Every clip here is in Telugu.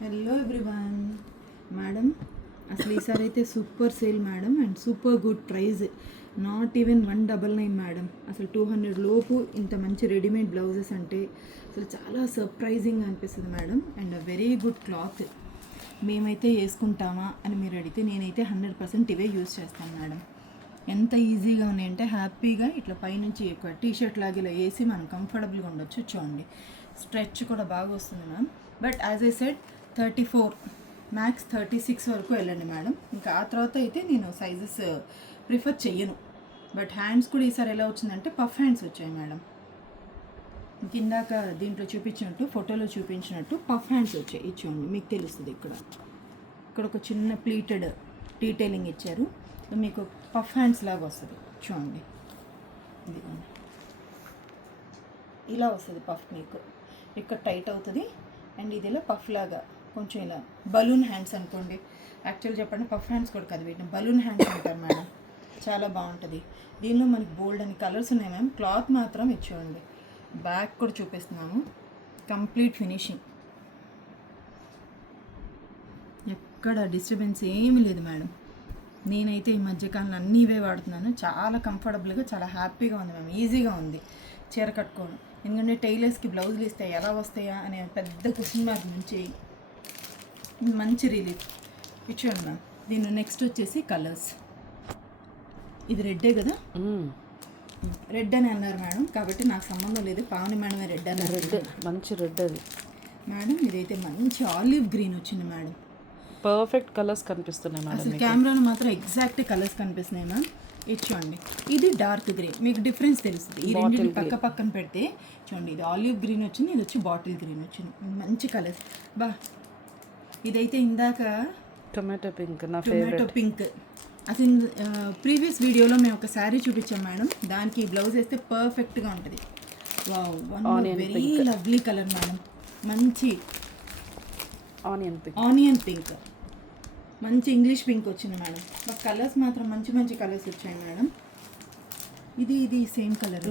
హలో ఎవ్రీవన్ మేడం, అసలు ఈసారి అయితే super sale madam and super good price. Not even 199 madam. అసలు 200 లోపు ఇంత మంచి రెడీమేడ్ బ్లౌజెస్ అంటే అసలు చాలా సర్ప్రైజింగ్ అనిపిస్తుంది madam. And very good cloth. మేమైతే వేసుకుంటామా అని మీరు అడిగితే నేనైతే 100% ఇవే యూజ్ చేస్తాను మేడం. ఎంత ఈజీగా ఉన్నాయంటే హ్యాపీగా ఇట్లా పైనుంచి ఒక టీషర్ట్ లాగా ఇలా వేసి మనం కంఫర్టబుల్గా ఉండొచ్చు. చూడండి, స్ట్రెచ్ కూడా బాగా వస్తుంది ma'am. But as I said 34 max 36 వరకు వెళ్ళండి మేడం. ఇంకా ఆ తర్వాత అయితే నేను సైజెస్ ప్రిఫర్ చెయ్యను. బట్ హ్యాండ్స్ కూడా ఈసారి ఎలా వచ్చిందంటే పఫ్ హ్యాండ్స్ వచ్చాయి మేడం. ఇందాక దీంట్లో చూపించినట్టు, ఫోటోలో చూపించినట్టు పఫ్ హ్యాండ్స్ వచ్చాయి. ఇది చూడండి, మీకు తెలుస్తుంది. ఇక్కడ ఒక చిన్న ప్లీటెడ్ డీటెయిలింగ్ ఇచ్చారు. మీకు పఫ్ హ్యాండ్స్ లాగా వస్తుంది. చూడండి, ఇదిగోండి ఇలా వస్తుంది పఫ్. మీకు ఇక్కడ టైట్ అవుతుంది అండ్ ఇది ఇలా పఫ్ లాగా కొంచెం ఇలా బలూన్ హ్యాండ్స్ అనుకోండి. యాక్చువల్ చెప్పండి, పఫ్ హ్యాండ్స్ కూడా కదా, వీటిని బలూన్ హ్యాండ్స్ అంటారు మేడం. చాలా బాగుంటుంది. దీనిలో మనకి బోల్డ్ అని కలర్స్ ఉన్నాయి మ్యామ్. క్లాత్ మాత్రం ఇచ్చేయండి. బ్యాక్ కూడా చూపిస్తున్నాము. కంప్లీట్ ఫినిషింగ్, ఎక్కడ డిస్టర్బెన్స్ ఏమీ లేదు మేడం. నేనైతే ఈ మధ్యకాలంలో అన్నీ ఇవే వాడుతున్నాను. చాలా కంఫర్టబుల్గా, చాలా హ్యాపీగా ఉంది మ్యామ్. ఈజీగా ఉంది చీర కట్టుకోవడం. ఎందుకంటే టైలర్స్కి బ్లౌజులు ఇస్తే ఎలా వస్తాయా అనే పెద్ద క్వశ్చన్ మార్క్ నుంచి మంచి రిలీఫ్ ఇచ్చాను మ్యామ్. దీని నెక్స్ట్ వచ్చేసి కలర్స్. ఇది రెడ్డే కదా, రెడ్ అని అన్నారు మేడం, కాబట్టి నాకు సంబంధం లేదు. పావని మేడమే రెడ్ అన్నారు. రెడ్, మంచి రెడ్ అది మేడం. ఇదైతే మంచి ఆలివ్ గ్రీన్ వచ్చింది మేడం. పర్ఫెక్ట్ కలర్స్ కనిపిస్తున్నాయి మేడం. అసలు కెమెరాలో మాత్రం ఎగ్జాక్ట్ కలర్స్ కనిపిస్తున్నాయి మ్యామ్. ఇది చూడండి, ఇది డార్క్ గ్రీన్. మీకు డిఫరెన్స్ తెలుస్తుంది. ఈ రెండు పక్క పక్కన పెడితే చూడండి, ఇది ఆలివ్ గ్రీన్ వచ్చింది, ఇది వచ్చి బాటిల్ గ్రీన్ వచ్చింది. మంచి కలర్స్ బా. ఇదైతే ఇందాక టొమాటో పింక్, నా టొమాటో పింక్. అసలు ప్రీవియస్ వీడియోలో మేము ఒక శారీ చూపించాం మేడం. దానికి బ్లౌజ్ వేస్తే పర్ఫెక్ట్గా ఉంటుంది. Wow, one very lovely colour madam. మంచి ఆనియన్ పింక్, మంచి ఇంగ్లీష్ పింక్ వచ్చింది మేడం. బట్ కలర్స్ మాత్రం మంచి మంచి కలర్స్ వచ్చాయి మేడం. ఇది సేమ్ కలర్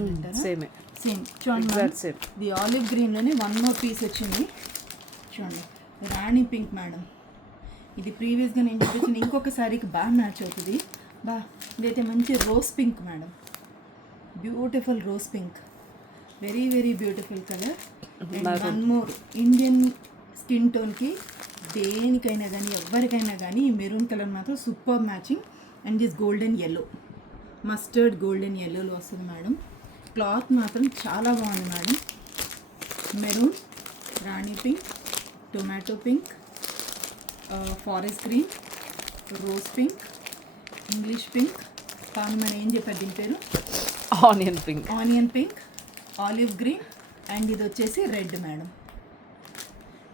సేమ్ చూడండి. ఇది ఆలివ్ గ్రీన్లోనే వన్ మోర్ పీస్ వచ్చింది. చూడండి, రాణి పింక్ మేడం. ఇది ప్రీవియస్గా నేను చూపించిన ఇంకొక శారీకి బాగా మ్యాచ్ అవుతుంది. ఇదైతే మంచి rose pink madam. Beautiful rose pink, very very beautiful colour. One more Indian skin టోన్కి దేనికైనా కానీ ఎవరికైనా కానీ ఈ మెరూన్ కలర్ మాత్రం super matching. And this golden yellow, mustard golden ఎల్లోలో వస్తుంది మేడం. క్లాత్ మాత్రం చాలా బాగుంది madam. Maroon, rani pink, tomato pink, forest green, rose pink, English pink, మన ఏం చెప్పారు దీని పేరు, onion pink, olive green and ఇది వచ్చేసి రెడ్ మేడం.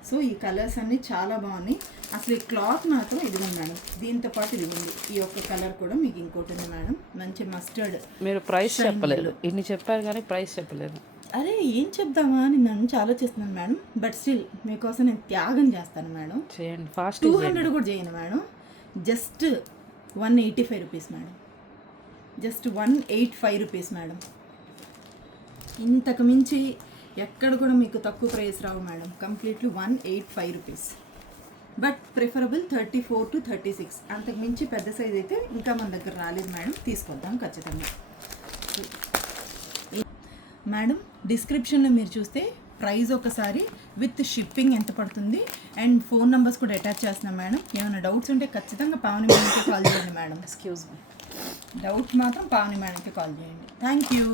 సో ఈ కలర్స్ అన్నీ చాలా బాగున్నాయి. అసలు ఈ క్లాత్ మాత్రం ఇదిగోండి మేడం. దీంతో పాటు ఇది ఉంది, ఈ యొక్క కలర్ కూడా మీకు ఇంకోటి ఉంది మేడం. మంచి మస్టర్డ్. మీరు ప్రైస్ చెప్పలేదు, ఇన్ని చెప్పారు కానీ ప్రైస్ చెప్పలేదు. అరే ఏం చెప్దామా అని నన్ను ఆలోచిస్తున్నాను మేడం. బట్ స్టిల్ మీకోసం నేను త్యాగం చేస్తాను మేడం. చేయండి, ఫాస్ట్. 200 కూడా చేయను madam. Just 185 rupees madam. Just 185 rupees madam. ఇంతకు మించి ఎక్కడ కూడా మీకు తక్కువ price Rao madam. Completely 185 rupees. But preferable 34 to 36. అంతకు మించి పెద్ద సైజ్ అయితే ఇంకా మన దగ్గర రాలేదు మేడం. తీసుకొద్దాం ఖచ్చితంగా మేడం. డిస్క్రిప్షన్లో మీరు చూస్తే ప్రైస్ ఒకసారి విత్ షిప్పింగ్ ఎంత పడుతుంది అండ్ ఫోన్ నెంబర్స్ కూడా అటాచ్ చేస్తున్నాం మేడం. ఏమైనా డౌట్స్ ఉంటే ఖచ్చితంగా పావని మేడంకి కాల్ చేయండి మేడం. ఎక్స్క్యూజ్ మీ, డౌట్ మాత్రం పావని మేడంకి కాల్ చేయండి. Thank you.